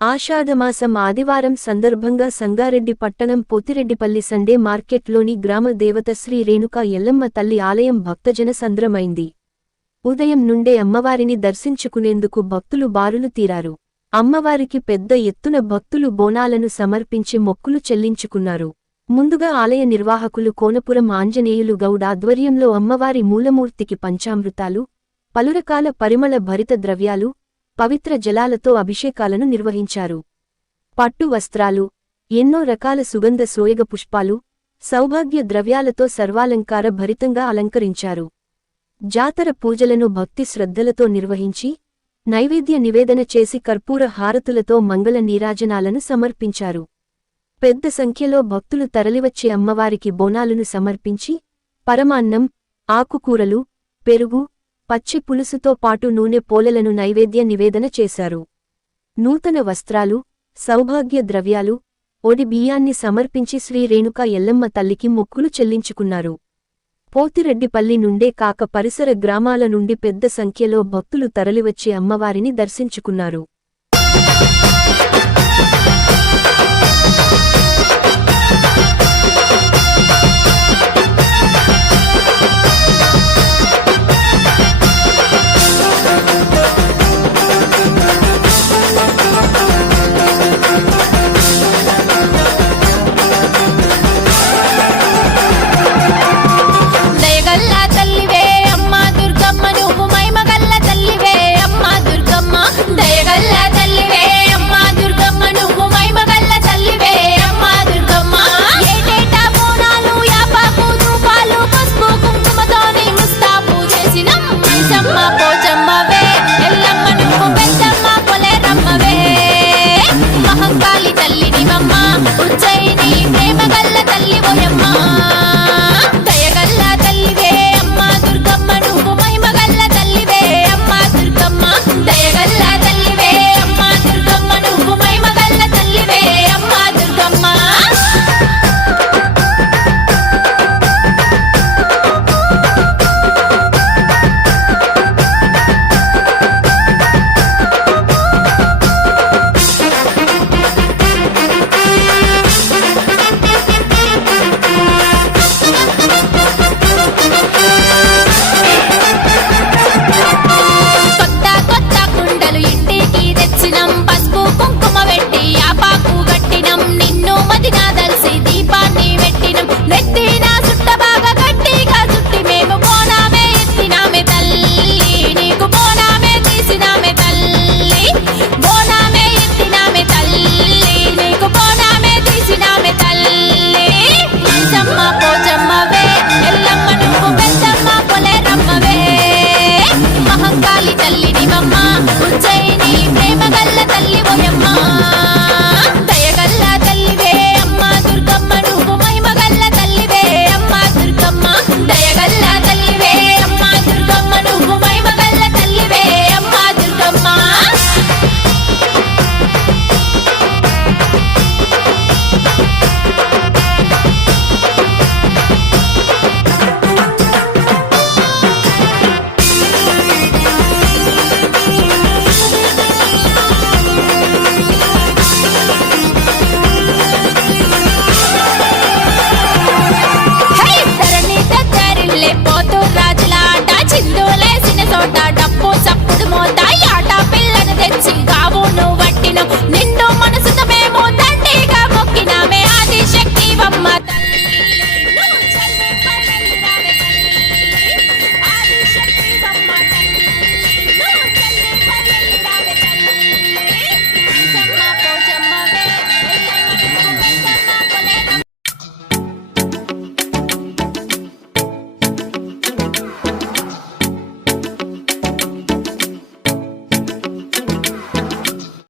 ఆషాఢమాసం ఆదివారం సందర్భంగా సంగారెడ్డి పట్టణం పోతిరెడ్డిపల్లి సండే మార్కెట్లోని గ్రామ దేవత శ్రీ రేణుకా ఎల్లమ్మ తల్లి ఆలయం భక్తజన సంద్రమైంది. ఉదయం నుండే అమ్మవారిని దర్శించుకునేందుకు భక్తులు బారులు తీరారు. అమ్మవారికి పెద్ద ఎత్తున భక్తులు బోనాలను సమర్పించి మొక్కులు చెల్లించుకున్నారు. ముందుగా ఆలయ నిర్వాహకులు కోనపురం ఆంజనేయులు గౌడ్ ఆధ్వర్యంలో అమ్మవారి మూలమూర్తికి పంచామృతాలు, పలురకాల పరిమళ భరిత ద్రవ్యాలు, పవిత్ర జలాలతో అభిషేకాలను నిర్వహించారు. పట్టు వస్త్రాలు, ఎన్నో రకాల సుగంధ సోయగ పుష్పాలు, సౌభాగ్య ద్రవ్యాలతో సర్వాలంకార భరితంగా అలంకరించారు. జాతర పూజలను భక్తి శ్రద్ధలతో నిర్వహించి నైవేద్య నివేదన చేసి కర్పూర హారతులతో మంగళ నీరాజనాలను సమర్పించారు. పెద్ద సంఖ్యలో భక్తులు తరలివచ్చే అమ్మవారికి బోనాలను సమర్పించి పరమాన్నం, ఆకుకూరలు, పెరుగు, పచ్చి పులుసుతో పాటు నూనె పోలలను నైవేద్య నివేదన చేశారు. నూతన వస్త్రాలు, సౌభాగ్య ద్రవ్యాలు, ఒడి బియ్యాన్ని సమర్పించి శ్రీ రేణుకా ఎల్లమ్మ తల్లికి మొక్కులు చెల్లించుకున్నారు. పోతిరెడ్డిపల్లి నుండే కాక పరిసర గ్రామాల నుండి పెద్ద సంఖ్యలో భక్తులు తరలివచ్చి అమ్మవారిని దర్శించుకున్నారు.